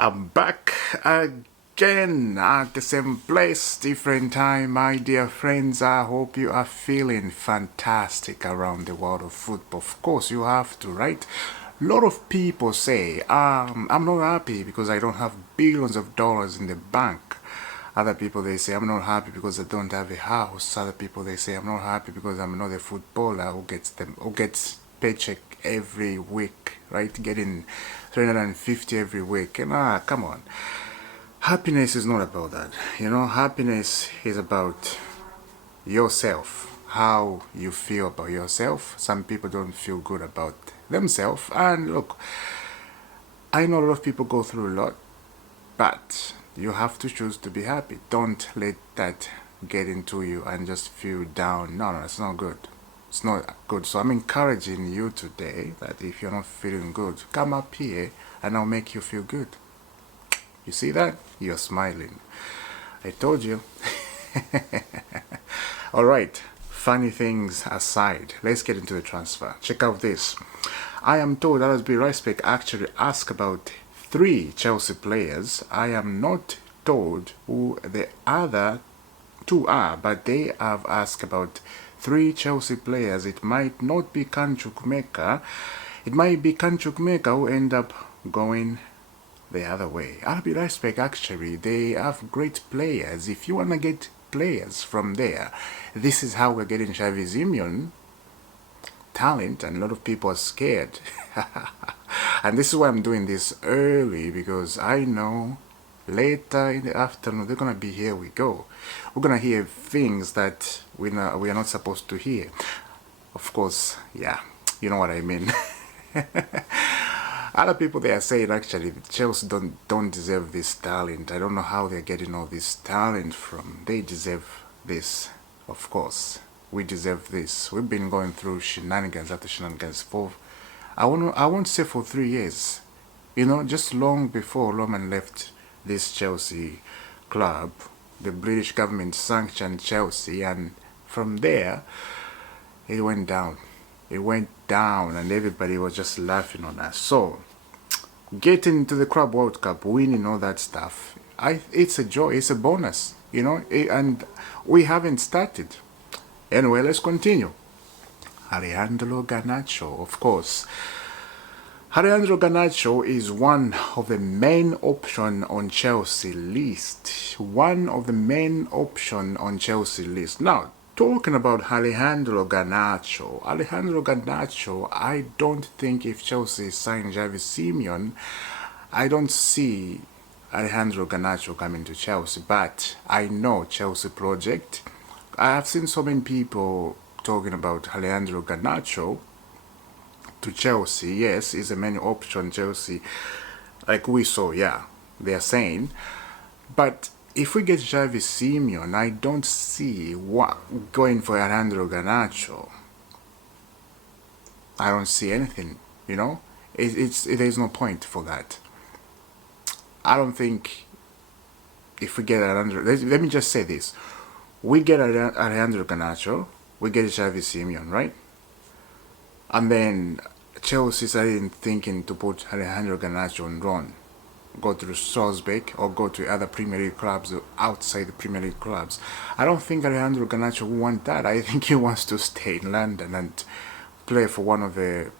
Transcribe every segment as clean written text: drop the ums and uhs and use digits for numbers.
I'm back again at the same place, different time, my dear friends. I hope you are feeling fantastic around the world of football. Of course, you have to, right? A lot of people say, I'm not happy because I don't have billions of dollars in the bank. Other people they say I'm not happy because I don't have a house. Other people they say I'm not happy because I'm not a footballer who gets paycheck every week, right? Getting 350 every week. And come on. Happiness is not about that. Happiness is about yourself, how you feel about yourself. Some people don't feel good about themselves. And look, I know a lot of people go through a lot, but you have to choose to be happy. Don't let that get into you and just feel down. No, it's not good. It's not good. So I'm encouraging you today that if you're not feeling good, come up here and I'll make you feel good. You see that? You're smiling. I told you. All right. Funny things aside, let's get into the transfer. Check out this. I am told that RSB Respect actually asked about 3 Chelsea players. I am not told who the other 2 are, but they have asked about 3 Chelsea players. It might not be Kanchukmeka. It might be Kanchukmeka who end up going the other way. RB Respect actually, they have great players. If you want to get players from there, this is how we're getting Xavi Simeon talent, and a lot of people are scared. And this is why I'm doing this early, because I know later in the afternoon they're gonna be here we go. We're gonna hear things that we are not supposed to hear. Of course, yeah, you know what I mean. Other people they are saying actually Chelsea don't deserve this talent. I don't know how they're getting all this talent from. They deserve this, of course. We deserve this. We've been going through shenanigans after shenanigans for I won't say for 3 years. Just long before Roman left this Chelsea club, the British government sanctioned Chelsea, and from there it went down. It went down and everybody was just laughing on us. So getting to the Club World Cup, winning all that stuff, it's a joy, it's a bonus, and we haven't started. Anyway, let's continue. Alejandro Garnacho, of course. Alejandro Garnacho is one of the main option on Chelsea list. One of the main option on Chelsea list. Now, talking about Alejandro Garnacho, I don't think if Chelsea sign Xavi Simeon, I don't see Alejandro Garnacho coming to Chelsea, but I know Chelsea project. I have seen so many people talking about Alejandro Garnacho to Chelsea. Yes, is a main option Chelsea, like we saw, yeah, they're saying. But if we get Xavi Simeon, I don't see what going for Alejandro Garnacho. I don't see anything, there's no point for that. I don't think if we get Alejandro, let me just say this. We get Alejandro Garnacho, we get Xavi Simeon, right? And then Chelsea started thinking to put Alejandro Garnacho on loan, go to Strasbourg or go to other Premier League clubs or outside the Premier League clubs. I don't think Alejandro Garnacho will want that. I think he wants to stay in London and play for one of the,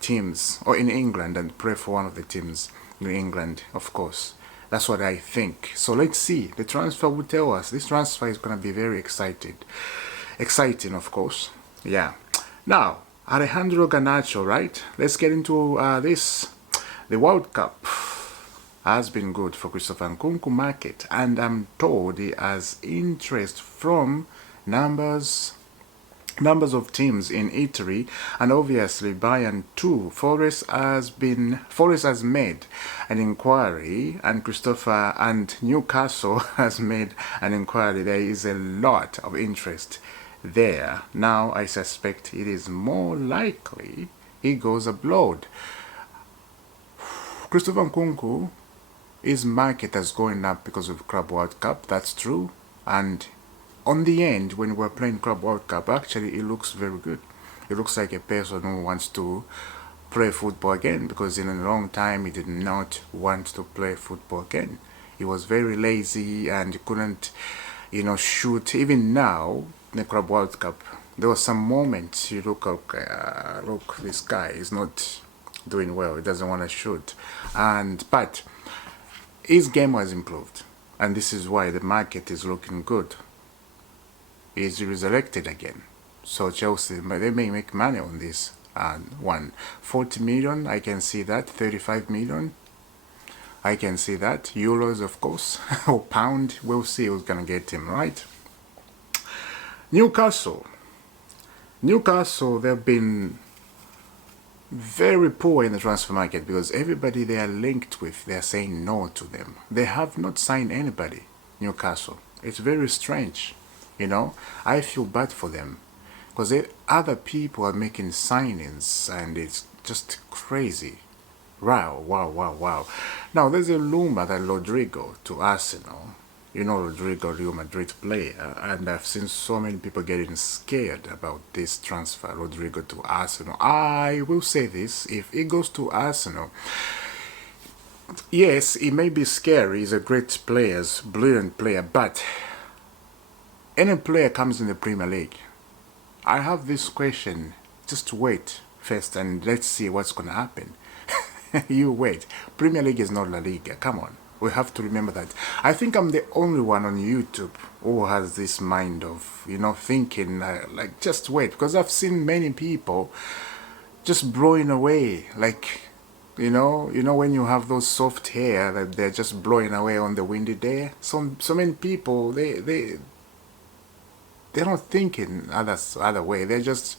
teams, or in England and play for one of the teams in England, of course. That's what I think. So let's see. The transfer will tell us. This transfer is going to be very exciting, of course. Yeah. Now, Alejandro Garnacho, right? Let's get into this. The World Cup has been good for Christopher Nkunku market, and I'm told he has interest from numbers of teams in Italy, and obviously Bayern too. Forest has made an inquiry, and Christopher and Newcastle has made an inquiry. There is a lot of interest there. Now I suspect it is more likely he goes abroad. Christopher Nkunku, his market has going up because of Club World Cup, that's true, and on the end, when we're playing Club World Cup, actually it looks very good. It looks like a person who wants to play football again, because in a long time he did not want to play football again. He was very lazy and he couldn't, shoot. Even now, in the Club World Cup, there were some moments you look, okay, look, this guy is not doing well. He doesn't want to shoot, but his game was improved, and this is why the market is looking good. He's resurrected again, so Chelsea, they may make money on this. And 40 million, I can see that. 35 million, I can see that. Euros, of course, or pound. We'll see who's gonna get him, right? Newcastle, they've been very poor in the transfer market, because everybody they are linked with, they are saying no to them. They have not signed anybody, Newcastle. It's very strange, I feel bad for them, because other people are making signings, and it's just crazy. Wow. Now, there's a rumor that Rodrigo to Arsenal, Rodrigo, Real Madrid player, and I've seen so many people getting scared about this transfer, Rodrigo to Arsenal. I will say this, if he goes to Arsenal, yes, he may be scary, he's a great player, brilliant player, but any player comes in the Premier League, I have this question, just wait first and let's see what's going to happen. You wait. Premier League is not La Liga, come on. We have to remember that. I think I'm the only one on YouTube who has this mind of, thinking like, just wait. Because I've seen many people just blowing away. Like, when you have those soft hair that they're just blowing away on the windy day. So many people, they're not thinking other way. They're just,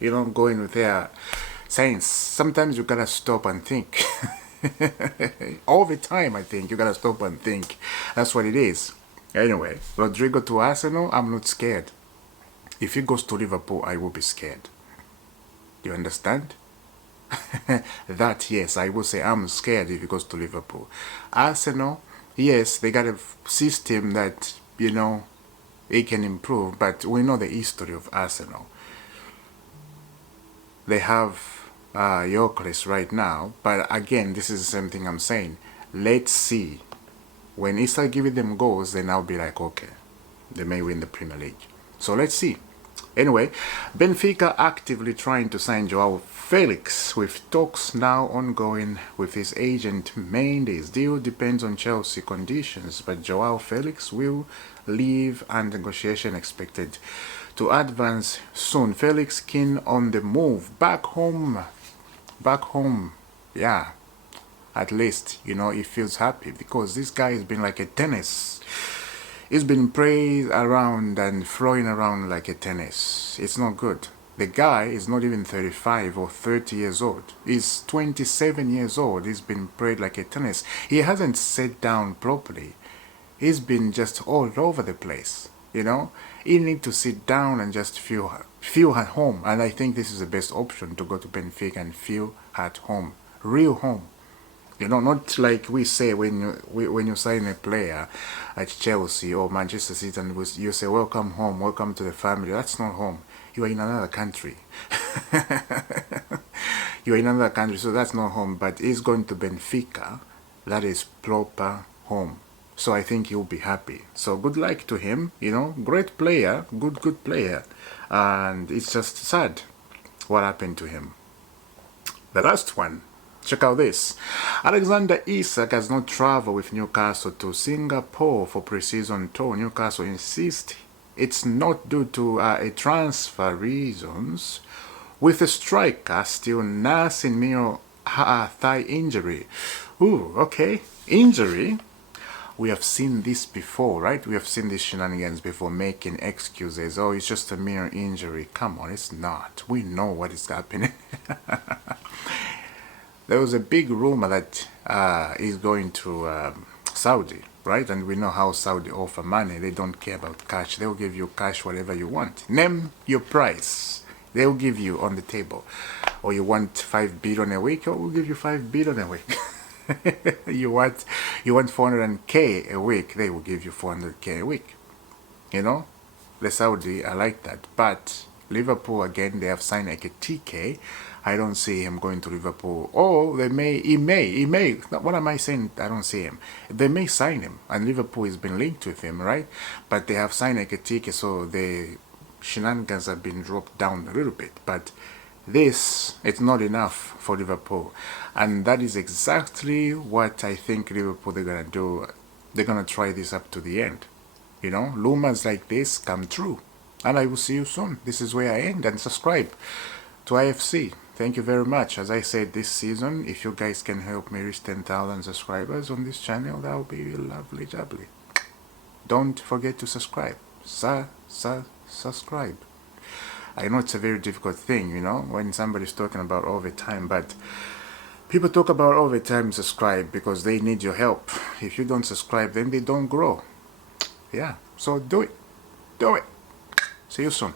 going with their science. Sometimes you gotta stop and think. All the time, I think you gotta stop and think. That's what it is. Anyway, Rodrigo to Arsenal, I'm not scared. If he goes to Liverpool, I will be scared. You understand? That, yes, I will say I'm scared if he goes to Liverpool. Arsenal, yes, they got a system that, it can improve, but we know the history of Arsenal. They have Yorkers right now, but again, this is the same thing I'm saying. Let's see. When he start giving them goals, then I'll be like, okay, they may win the Premier League. So let's see. Anyway, Benfica actively trying to sign Joao Felix, with talks now ongoing with his agent Mendes. Deal depends on Chelsea conditions, but Joao Felix will leave and negotiation expected to advance soon. Felix keen on the move back home, yeah. At least, he feels happy, because this guy has been like a tennis. He's been praised around and throwing around like a tennis. It's not good. The guy is not even 35 or 30 years old. He's 27 years old. He's been praised like a tennis. He hasn't sat down properly. He's been just all over the place, He need to sit down and just feel at home. And I think this is the best option, to go to Benfica and feel at home. Real home. Not like we say when you sign a player at Chelsea or Manchester City and you say, welcome home, welcome to the family. That's not home. You are in another country. You are in another country, so that's not home. But he's going to Benfica. That is proper home. So I think he'll be happy. So good luck to him. Great player, good player. And it's just sad what happened to him. The last one. Check out this. Alexander Isak has not traveled with Newcastle to Singapore for pre-season tour. Newcastle insists it's not due to a transfer reasons, with the striker still nursing thigh injury. Ooh, okay. Injury? We have seen this before, right? We have seen these shenanigans before, making excuses. Oh, it's just a mere injury. Come on, it's not. We know what is happening. There was a big rumor that he's going to Saudi, right? And we know how Saudi offer money. They don't care about cash. They'll give you cash, whatever you want. Name your price. They'll give you on the table. Or you want 5 billion a week, or we'll give you 5 billion a week. you want 400k a week, they will give you 400k a week. The Saudi are like that. But Liverpool, again, they have signed like a TK. I don't see him going to Liverpool. Or he may. What am I saying? I don't see him. They may sign him, and Liverpool has been linked with him, right? But they have signed like a TK, so the shenanigans have been dropped down a little bit. But it's not enough for Liverpool. And that is exactly what I think Liverpool, they're going to do. They're going to try this up to the end. Rumors like this come true. And I will see you soon. This is where I end, and subscribe to IFC. Thank you very much. As I said, this season, if you guys can help me reach 10,000 subscribers on this channel, that would be lovely jubbly. Don't forget to subscribe. Subscribe. I know it's a very difficult thing, when somebody's talking about overtime, but people talk about overtime subscribe because they need your help. If you don't subscribe, then they don't grow. Yeah, so do it. Do it. See you soon.